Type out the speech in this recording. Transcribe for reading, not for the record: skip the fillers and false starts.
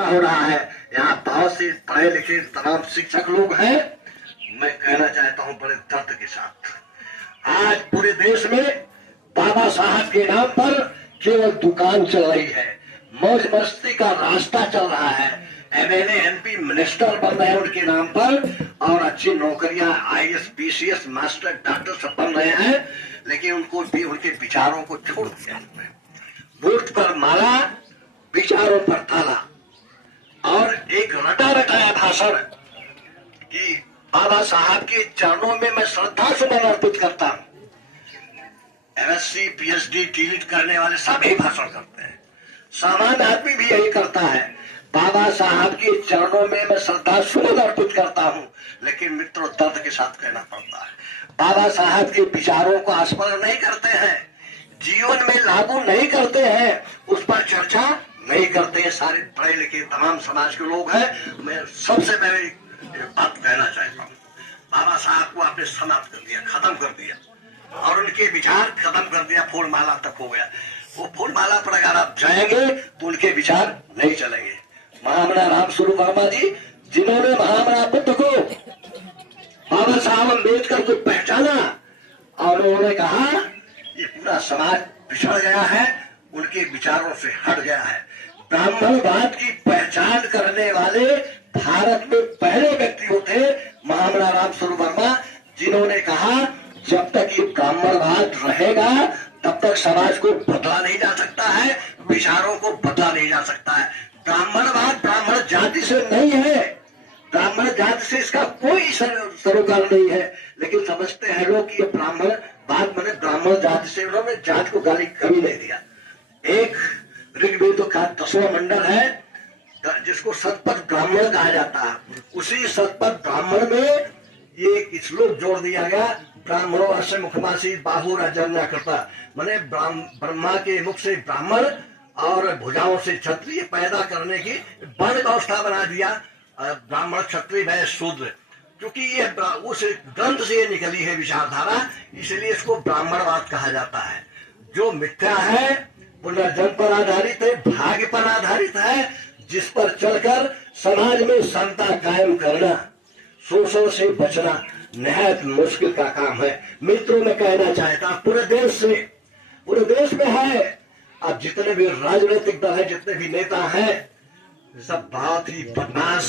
हो रहा है। यहाँ बहुत से पढ़े लिखे तमाम शिक्षक लोग हैं। मैं कहना चाहता हूँ बड़े दर्द के साथ, आज पूरे देश में बाबा साहब के नाम पर केवल दुकान चल रही है, मौज मस्ती का रास्ता चल रहा है। एमएलए एमपी मिनिस्टर बन रहे हैं उनके नाम पर, और अच्छी नौकरियां आईएएस बीसीएस मास्टर डॉक्टर सब बन रहे हैं, लेकिन उनको भी उनके विचारों को छोड़ दिया। वोट पर माला, विचारों पर ताला, और एक रटा रटाया भाषण कि बाबा साहब के चरणों में मैं श्रद्धा सुमन अर्पित करता हूं। एमएससी पीएचडी डिलीट करने वाले सब यही भाषण करते हैं, सामान्य आदमी भी यही करता है। बाबा साहब के चरणों में मैं श्रद्धा सुमन अर्पित करता हूं, लेकिन मित्रों दर्द के साथ कहना पड़ता है, बाबा साहब के विचारों को स्मरण नहीं करते हैं, जीवन में लागू नहीं करते हैं, उस पर चर्चा नहीं करते हैं। सारे पढ़े लिखे तमाम समाज के लोग हैं। मैं सबसे पहले बात कहना चाहता हूँ, बाबा साहब को आपने समाप्त कर दिया, खत्म कर दिया, और उनके विचार खत्म कर दिया, फूलमाला तक हो गया। वो फूलमाला पर अगर आप जाएंगे तो उनके विचार नहीं चलेंगे। महामना रामस्वरूप वर्मा जी, जिन्होंने महामना बुद्ध को, बाबा साहब अम्बेडकर को पहचाना, और उन्होंने कहा ये पूरा समाज पिछड़ गया है, उनके विचारों से हट गया है। ब्राह्मणवाद की पहचान करने वाले भारत में पहले व्यक्ति होते महामना रामस्वरूप वर्मा, जिन्होंने कहा जब तक ये ब्राह्मणवाद रहेगा तब तक समाज को बदला नहीं जा सकता है, विचारों को बदला नहीं जा सकता है। ब्राह्मणवाद ब्राह्मण जाति से नहीं है, ब्राह्मण जाति से इसका कोई सरोकार नहीं है, लेकिन समझते हैं लोग कि ये ब्राह्मणवाद मैंने ब्राह्मण जाति से, उन्होंने जाति को गाली कभी नहीं दिया। एक ऋग्वेद का 10वां मंडल है जिसको शतपथ ब्राह्मण कहा जाता है, उसी शतपथ ब्राह्मण में ये श्लोक जोड़ दिया गया, ब्राह्मणों अश्व मुखमासी बाहु राजन्या करता, मैंने ब्रह्मा के मुख से ब्राह्मण और भुजाओं से क्षत्रिय पैदा करने की वर्ण व्यवस्था बना दिया, ब्राह्मण क्षत्रिय वैश्य शूद्र, क्योंकि ये उस ग्रंथ से निकली है विचारधारा, इसलिए इसको ब्राह्मणवाद कहा जाता है। जो मिथ्या है पुनर्जन्म पर आधारित है, भाग्य पर आधारित है, जिस पर चलकर समाज में समता कायम करना, शोषण से बचना निहायत मुश्किल का काम है। मित्रों में कहना चाहता पूरे देश में है, अब जितने भी राजनीतिक दल है, जितने भी नेता हैं, सब बहुत ही बदमाश